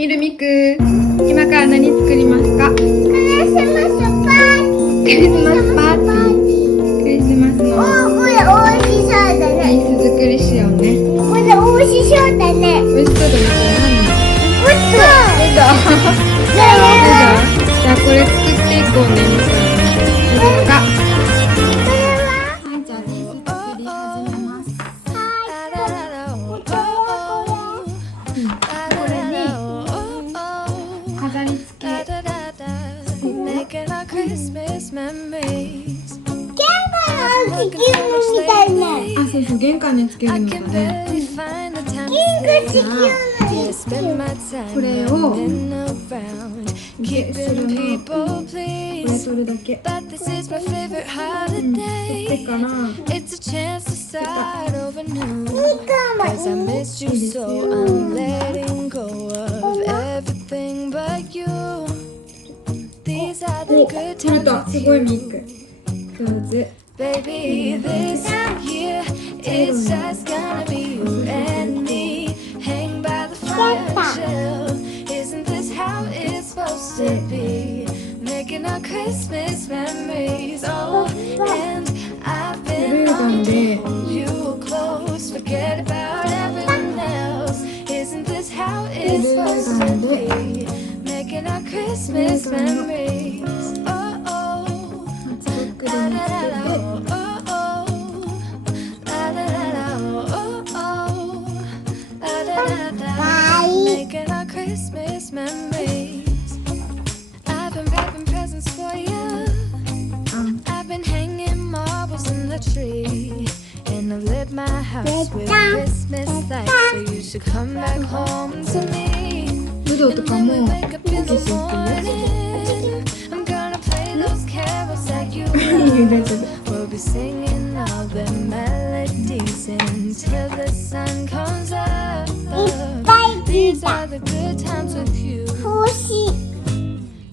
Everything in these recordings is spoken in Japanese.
みるみく、今から何作りますか？クリスマスパーティー。クリスマスのこれ美味しそうだね。リース作りしようね。これ美味しそうだね。美味しそうだね。うっそ。じゃあこれ作っていこうね。今からね。はい、じゃあリース作り始めます。これに飾り付け。あ、そうそう、玄関につけるのがね。これを後ろのこれ取るだけ。取って取れた、すごいミック。上手。Baby, this year is just gonna be you and me. Hang by the fire shell. Isn't this how it's supposed to be? Making our Christmas memories. Oh, and I've been holding you close. Forget about everyone else. Isn't this how it's supposed to be? Making our Christmas memories. Oh, oh. La la la la. Making our Christmas memories. I've been wrapping presents for you. I've been hanging marbles in the tree. And I've lit my house with Christmas lights. So you should come back home to me. And when we wake up in the morning, I'm gonna play those carols that you love. We'll be singing all the melodies until the sun comes up. These are the good times with you.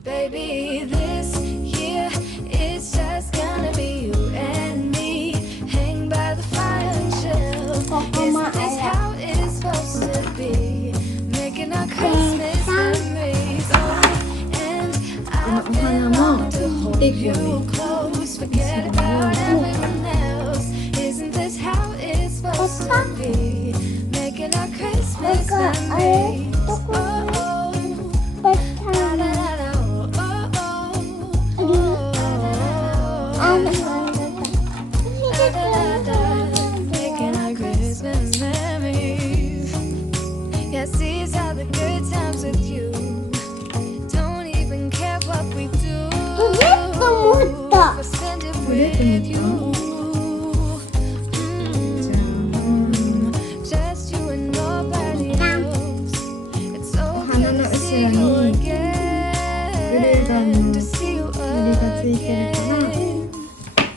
Baby, this year it's just gonna be you and me. Hang by the fire and chill. Isn't this how it's supposed to be? Making our Christmas memories. Oh, and I've been longing to hold you close. Forget about everyone else. Isn't this how it's supposed to be? Making our Christmas memories. Oh, oh. La, la, la, la. Oh, oh, oh. La, la, la. Making our Christmas memories. Yes, these are the good times with you. Don't even care what we do. We'll spend it with you.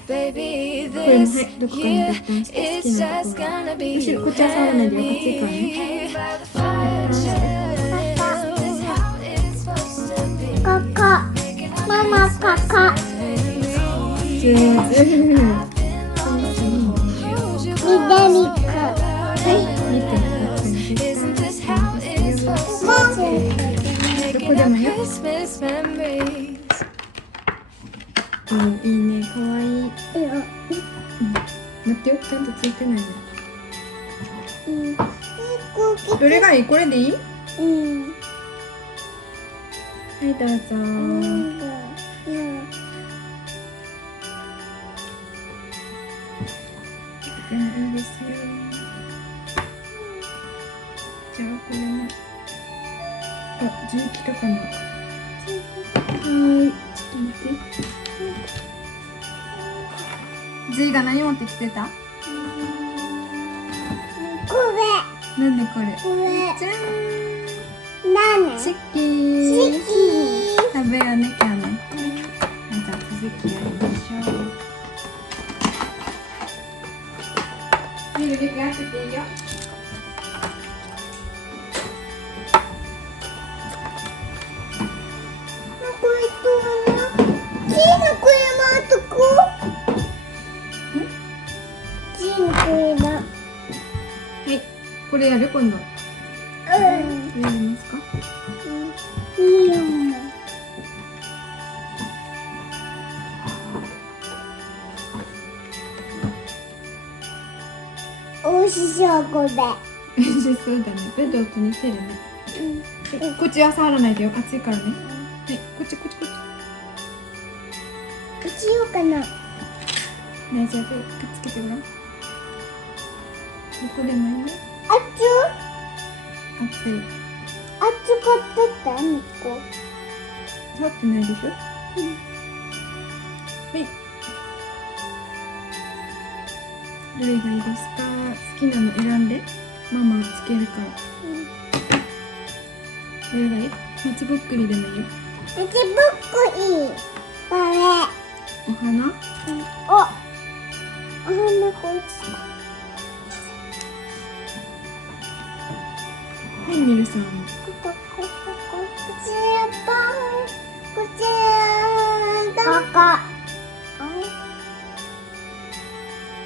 Baby, this year it's just gonna be you and me. By the fire chill is how it's supposed to be. Mama, Kaka. Isn't this how it's supposed to be? Making our Christmas memories. いいね、かわいい。待ってよ、ちゃんとついてないね。どれがいい？これでいい？はい、どうぞ。いいですよ。じゃあこれも。あ、重機とかも。はい、ちょっと待って。Zが何持ってきてた？これ。なんでこれ？じゃーん。何？チキー。食べようね、今日ね。じゃあ続きやりましょう。みるみく開けていいよ。はい、これやる今度。やりますか？しそうこれ。美味しそうだね。ベッドと似てるね。こっちは触らないでよ。熱いからね。はい、こっち。しようかな。大丈夫。くっつけてごらん。どこでもいいよ。熱い。熱かったって2個。触ってないでしょ。はい。どれがいいですか。好きなの選んで。ママつけるから。どれがいい。松ぼっくりでもいいよ。松ぼっくり。これ。お花。お花こっち。はい、ミルさん。こちらか。こちらだ。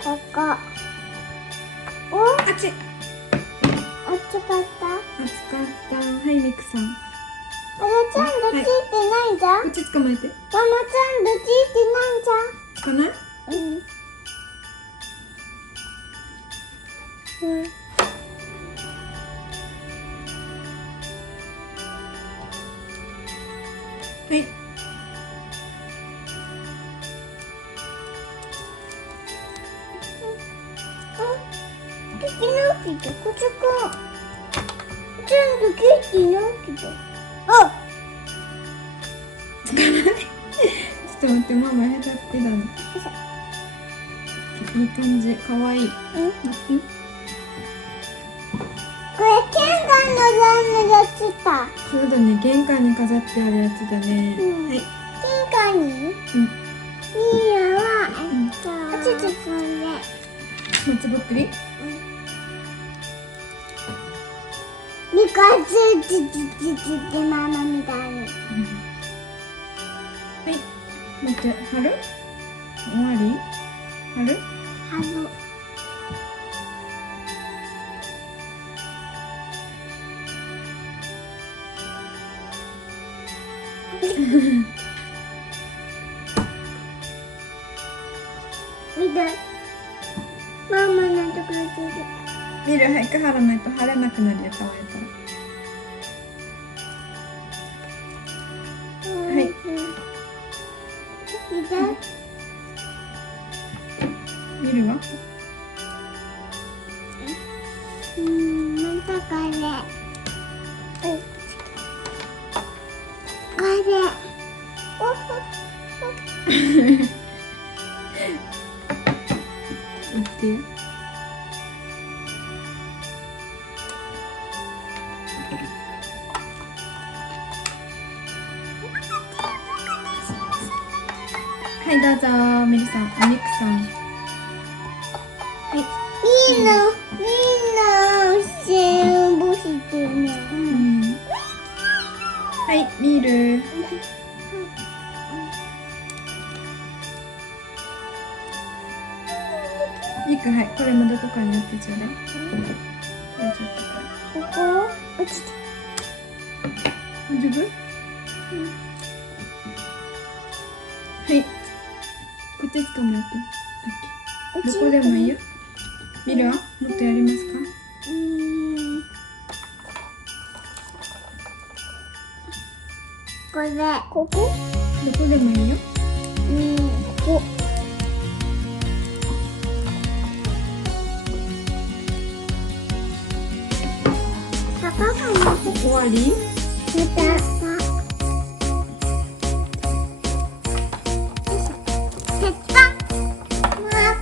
ここ。お。熱い。熱かった。熱かった。はい、ミクさん。あれちゃんとついてないじゃん。こっち捕まえて。ママちゃんとついてつかない。ないじゃん。はい。切ってないけど、こっちか。ちゃんと切ってないけど。あ。つかない。ちょっと待って、ママ下手ってだね。いい感じ、可愛い。これ玄関のラムがついた。そうだね、玄関に飾ってあるやつだね。はい。玄関に。ミーヤは、これ。松ぼっくり。ミカツってママみたいに。はい。待って、春。終わり。春。見て。ママのところついて。見る、早く貼らないと貼れなくなるよ、乾いたら。はい。見て。見るわ。またこれ。これ。言ってよ。はい、どうぞ、ミルさん、ミクさん。はい。みんな教えんぼしてね。はい、ミル。ミク、はい、これもどこかにやってちょうだい。これちょっとこここ落ちた。れ。大丈夫？はい。こっち捕まえて。どこでもいいよ。ミルはもっとやりますか？これ、ここ？どこでもいいよ。ここ。終わり？また。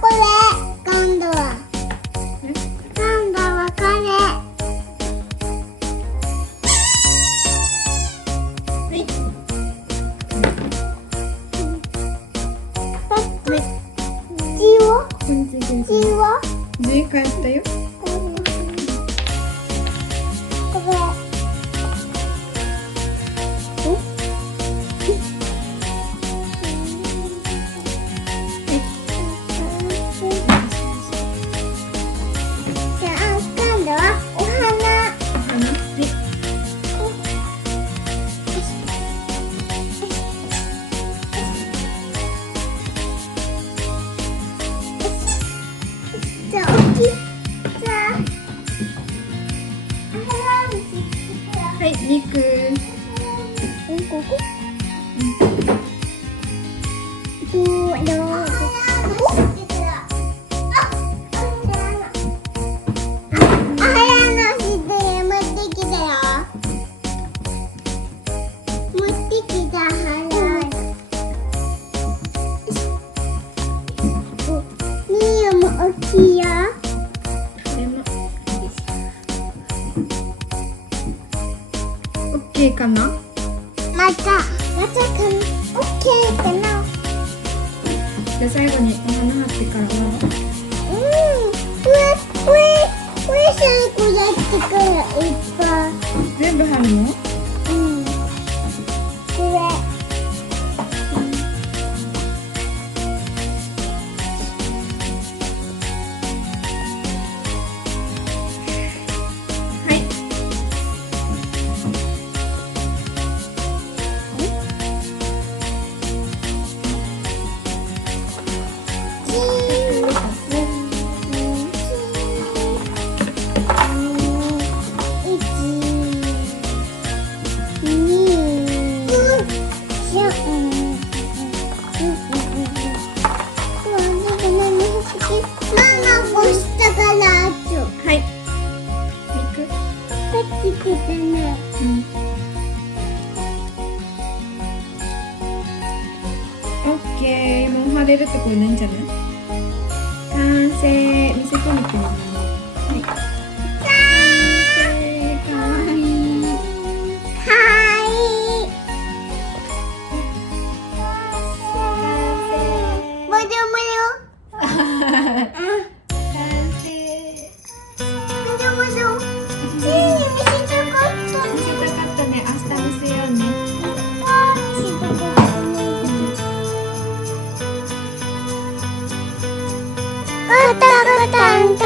これ、今度はこれ。はい。字は？字変えたよ。これ。じゃあ今度はお花。じゃあ大きい。いく。ここ。どう。オッケーかな？またかな？オッケーかな？じゃあ最後にお花貼ってからは。これ最後やってからいっぱい。全部貼るの？これ。オッケー、もう貼れるところないんじゃない？完成。見せてみてね。はい。完成。かわいい。もじょもじょ。完成。もじょもじょ。見せたかった。見せたかったね。明日見せようね。ガタガタンタ。